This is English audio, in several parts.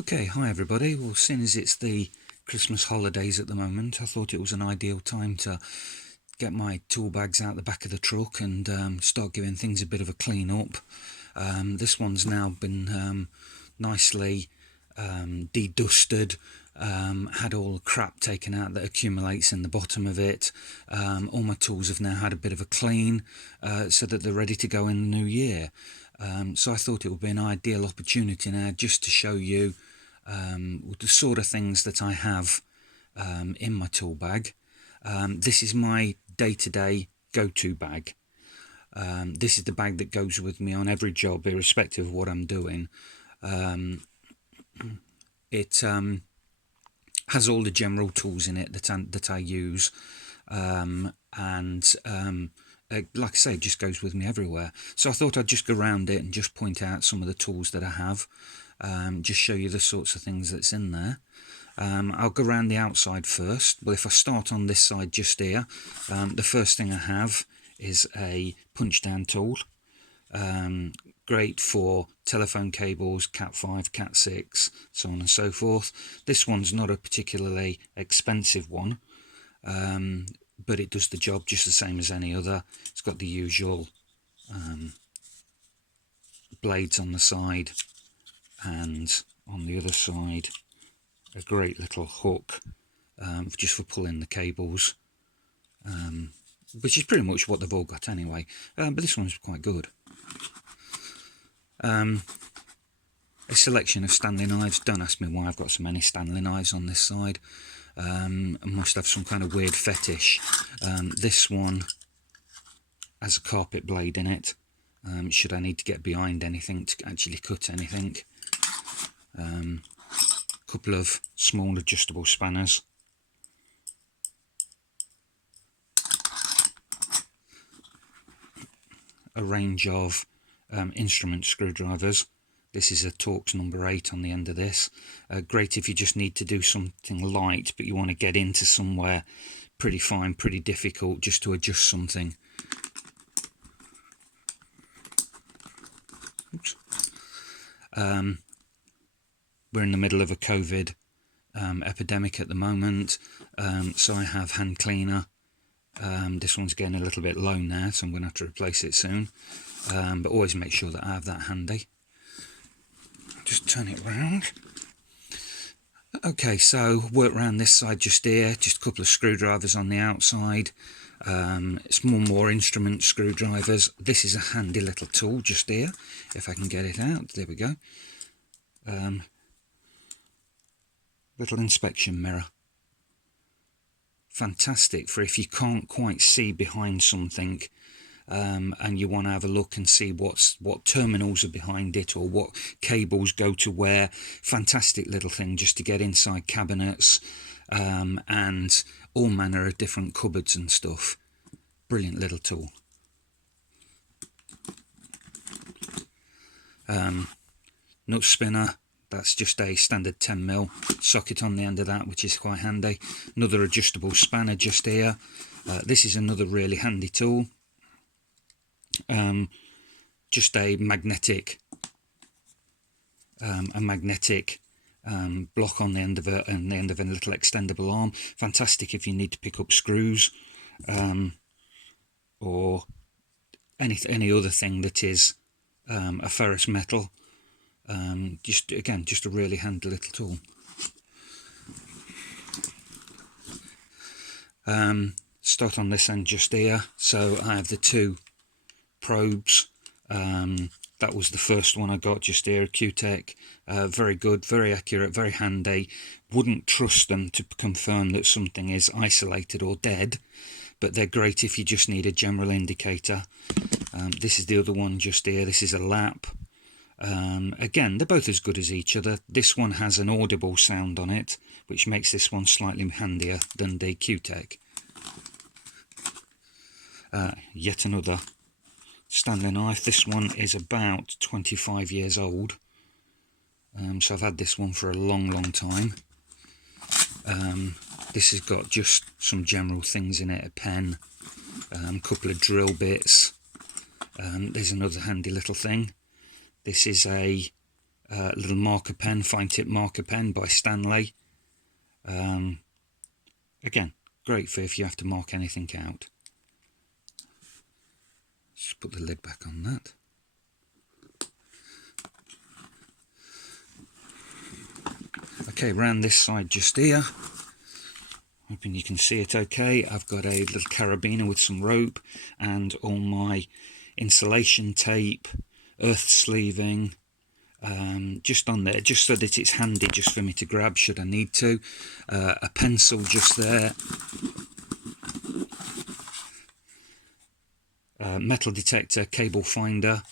Okay, hi everybody. Well, seeing as it's the Christmas holidays at the moment, I thought it was an ideal time to get my tool bags out the back of the truck and start giving things a bit of a clean up. This one's now been nicely de-dusted, had all the crap taken out that accumulates in the bottom of it. All my tools have now had a bit of a clean so that they're ready to go in the new year. So I thought it would be an ideal opportunity now just to show you the sort of things that I have in my tool bag. This is my day-to-day go-to bag. This is the bag that goes with me on every job, irrespective of what I'm doing. It has all the general tools in it that I use, and like I say, it just goes with me everywhere. So I thought I'd just go around it and just point out some of the tools that I have, just show you the sorts of things that's in there. I'll go around the outside first. Well, if I start on this side just here, the first thing I have is a punch down tool. Great for telephone cables, Cat 5, Cat 6, so on and so forth. This one's not a particularly expensive one, but it does the job just the same as any other. It's got the usual blades on the side, and on the other side a great little hook just for pulling the cables, which is pretty much what they've all got anyway, but this one's quite good. A selection of Stanley knives. Don't ask me why I've got so many Stanley knives on this side. I must have some kind of weird fetish. This one has a carpet blade in it, should I need to get behind anything to actually cut anything. Couple of small adjustable spanners. A range of instrument screwdrivers. This is a Torx number 8 on the end of this. Great if you just need to do something light but you want to get into somewhere pretty fine, pretty difficult, just to adjust something. Oops. We're in the middle of a COVID epidemic at the moment, so I have hand cleaner. This one's getting a little bit low now, so I'm going to have to replace it soon, but always make sure that I have that handy. Just turn it round. Okay, so work around this side just here, just a couple of screwdrivers on the outside. It's more instrument screwdrivers. This is a handy little tool just here, if I can get it out. There we go. Little inspection mirror. Fantastic for if you can't quite see behind something, and you want to have a look and see what terminals are behind it or what cables go to where. Fantastic little thing just to get inside cabinets, and all manner of different cupboards and stuff. Brilliant little tool. Nut spinner. That's just a standard 10mm socket on the end of that, which is quite handy. Another adjustable spanner just here. This is another really handy tool. Just a magnetic block on the end of it, and the end of a little extendable arm. Fantastic if you need to pick up screws, or any other thing that is a ferrous metal. Just a really handy little tool. Start on this end just here. So I have the two probes. That was the first one I got just here, Q-Tech. Very good, very accurate, very handy. Wouldn't trust them to confirm that something is isolated or dead, but they're great if you just need a general indicator. This is the other one just here. This is a lap. Again, they're both as good as each other. This one has an audible sound on it, which makes this one slightly handier than the Q-Tech. Yet another Stanley knife. This one is about 25 years old, so I've had this one for a long time. This has got just some general things in it, a pen, a couple of drill bits. There's another handy little thing. This is a little marker pen, fine tip marker pen by Stanley. Again, great for if you have to mark anything out. Just put the lid back on that. Okay, round this side just here, hoping you can see it okay. I've got a little carabiner with some rope and all my insulation tape, earth sleeving, just on there, just so that it's handy just for me to grab should I need to. A pencil just there. Metal detector, cable finder,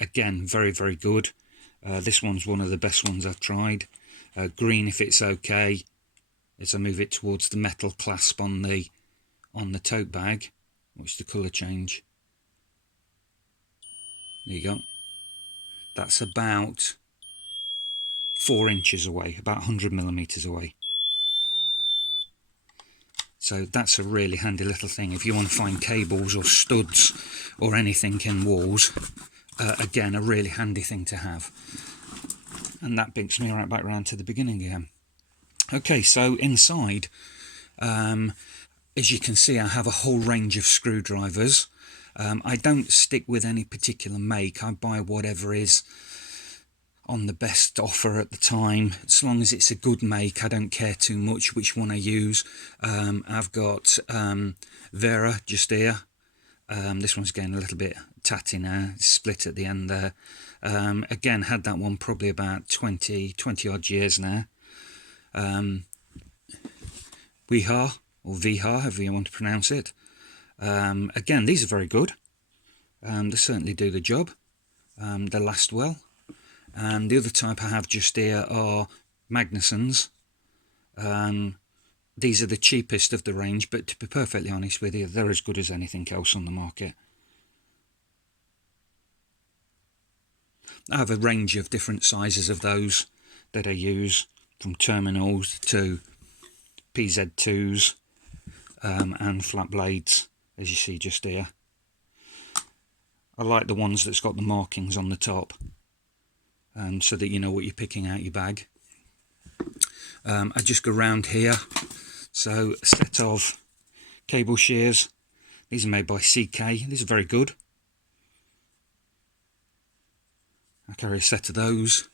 again very, very good. This one's one of the best ones I've tried. Green if it's okay, as I move it towards the metal clasp on the tote bag. Watch the colour change. There you go. That's about 4 inches away, about 100mm away. So that's a really handy little thing if you want to find cables or studs or anything in walls. Again, a really handy thing to have. And that brings me right back round to the beginning again. Okay, so inside, as you can see, I have a whole range of screwdrivers. I don't stick with any particular make. I buy whatever is on the best offer at the time. As long as it's a good make, I don't care too much which one I use. I've got Vera just here. This one's getting a little bit tatty now, it's split at the end there. Again, had that one probably about 20 odd years now. Wihar, or Vihar, however you want to pronounce it. Again, these are very good. They certainly do the job. They last well. And the other type I have just here are Magnussons. These are the cheapest of the range, but to be perfectly honest with you, they're as good as anything else on the market. I have a range of different sizes of those that I use, from terminals to PZ2s and flat blades, as you see just here. I like the ones that's got the markings on the top, so that you know what you're picking out your bag. I just go round here. So a set of cable shears. These are made by CK. These are very good. I carry a set of those.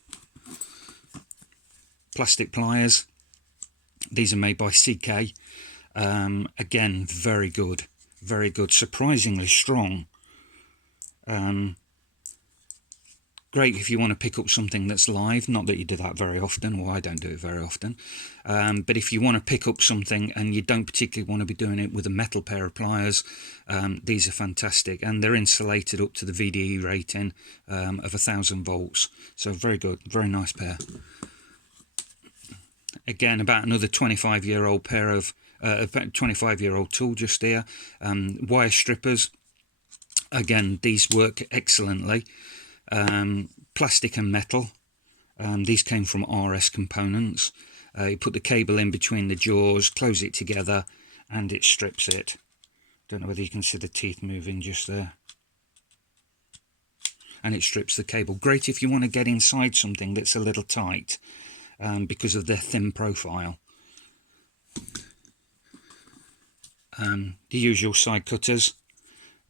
Plastic pliers. These are made by CK. Again, very good. Very good. Surprisingly strong. Great if you want to pick up something that's live. Not that you do that very often, or I don't do it very often. But if you want to pick up something and you don't particularly want to be doing it with a metal pair of pliers, these are fantastic. And they're insulated up to the VDE rating of 1000 volts. So very good, very nice pair. Again, about another 25-year-old pair of, 25-year-old tool just here. Wire strippers. Again, these work excellently. Plastic and metal. These came from RS Components. You put the cable in between the jaws, close it together, and it strips it. Don't know whether you can see the teeth moving just there. And it strips the cable. Great if you want to get inside something that's a little tight, because of their thin profile. The usual side cutters.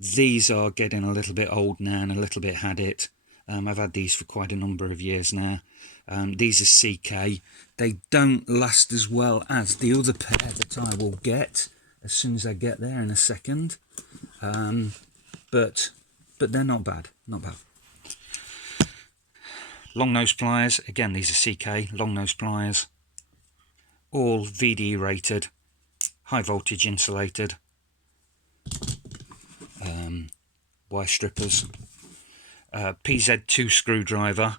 These are getting a little bit old now and a little bit had it. I've had these for quite a number of years now. These are CK. They don't last as well as the other pair that I will get as soon as I get there in a second. But they're not bad, not bad. Long nose pliers. Again, these are CK long nose pliers. All VDE rated, high voltage insulated. Wire strippers. PZ2 screwdriver.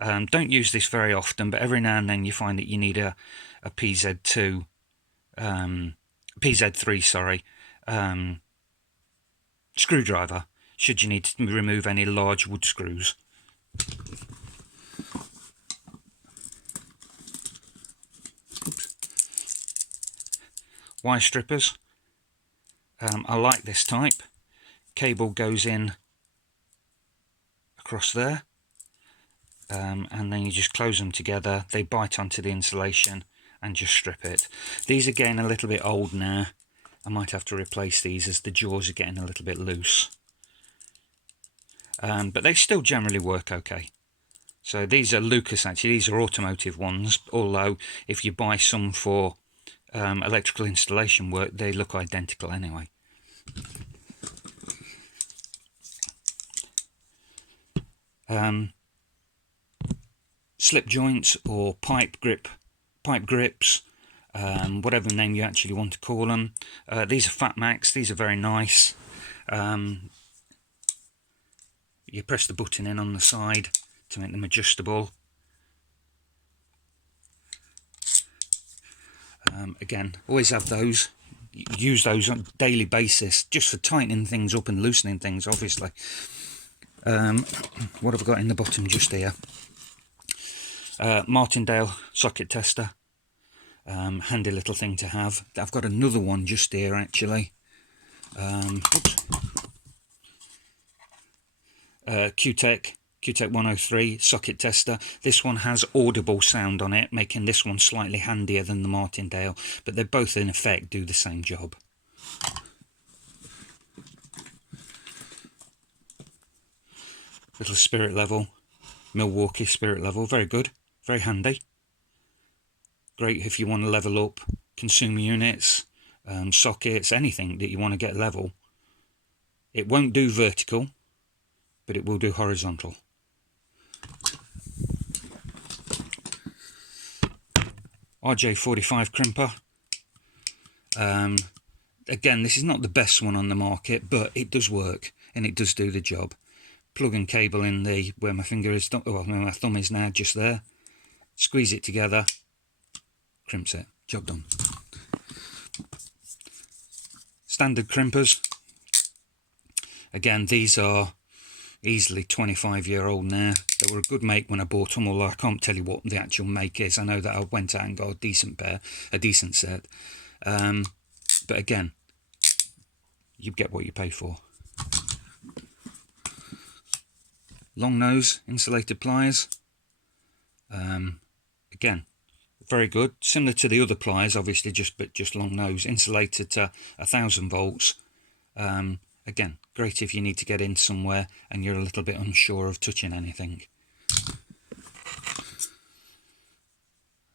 Don't use this very often, but every now and then you find that you need a PZ2, PZ3, sorry, screwdriver, should you need to remove any large wood screws. Oops. Wire strippers. I like this type. Cable goes in across there, and then you just close them together. They bite onto the insulation and just strip it. These are getting a little bit old now. I might have to replace these as the jaws are getting a little bit loose, but they still generally work okay. So these are Lucas, actually. These are automotive ones, although if you buy some for electrical installation work, they look identical anyway. Slip joints or pipe grips, whatever name you actually want to call them. These are Fat Max. These are very nice. You press the button in on the side to make them adjustable. Again, always have those. Use those on a daily basis, just for tightening things up and loosening things, obviously. What have I got in the bottom just here? Martindale socket tester. Handy little thing to have. I've got another one just here, actually. Q-Tech 103 socket tester. This one has audible sound on it, making this one slightly handier than the Martindale, but they both in effect do the same job. Little spirit level, Milwaukee spirit level, very good, very handy. Great if you want to level up consumer units, sockets, anything that you want to get level. It won't do vertical, but it will do horizontal. RJ45 crimper. Again, this is not the best one on the market, but it does work and it does do the job. Plug and cable in the where my finger is, well, where my thumb is now, just there. Squeeze it together, crimps it. Job done. Standard crimpers. Again, these are easily 25-year-old now. They were a good make when I bought them, although I can't tell you what the actual make is. I know that I went out and got a decent pair, a decent set. But again, you get what you pay for. Long nose insulated pliers. Again, very good. Similar to the other pliers, obviously, just long nose, insulated to 1000 volts. Again, great if you need to get in somewhere and you're a little bit unsure of touching anything.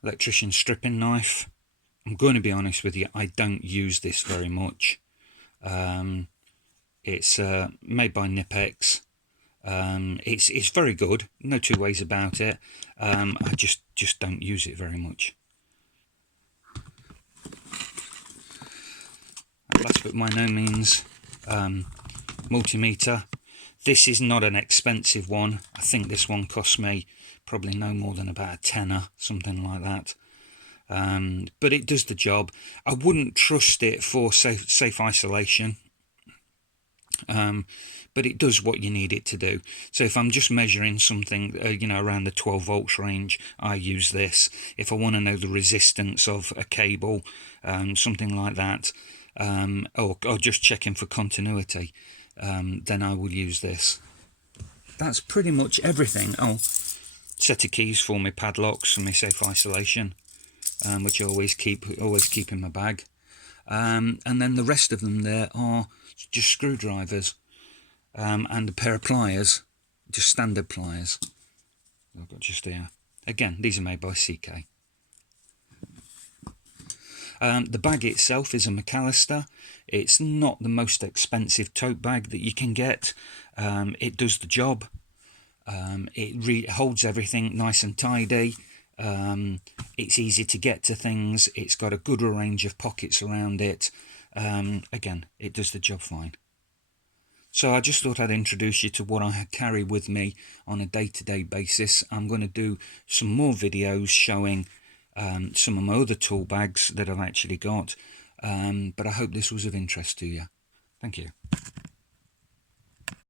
Electrician stripping knife. I'm going to be honest with you, I don't use this very much. It's made by Nipex. It's very good, no two ways about it. I just don't use it very much. Last but by no means, multimeter. This is not an expensive one. I think this one cost me probably no more than about a tenner, something like that. But it does the job. I wouldn't trust it for safe isolation, but it does what you need it to do. So if I'm just measuring something, you know, around the 12 volts range, I use this. If I want to know the resistance of a cable, something like that, or just checking for continuity, then I will use this. That's pretty much everything. Oh, set of keys for my padlocks and my safe isolation, which I always keep in my bag. And then the rest of them there are just screwdrivers, and a pair of pliers, just standard pliers. I've got just here. Again, these are made by CK. The bag itself is a McAllister. It's not the most expensive tote bag that you can get. It does the job. It holds everything nice and tidy. It's easy to get to things. It's got a good range of pockets around it. Again, it does the job fine. So I just thought I'd introduce you to what I carry with me on a day-to-day basis. I'm going to do some more videos showing some of my other tool bags that I've actually got. But I hope this was of interest to you. Thank you.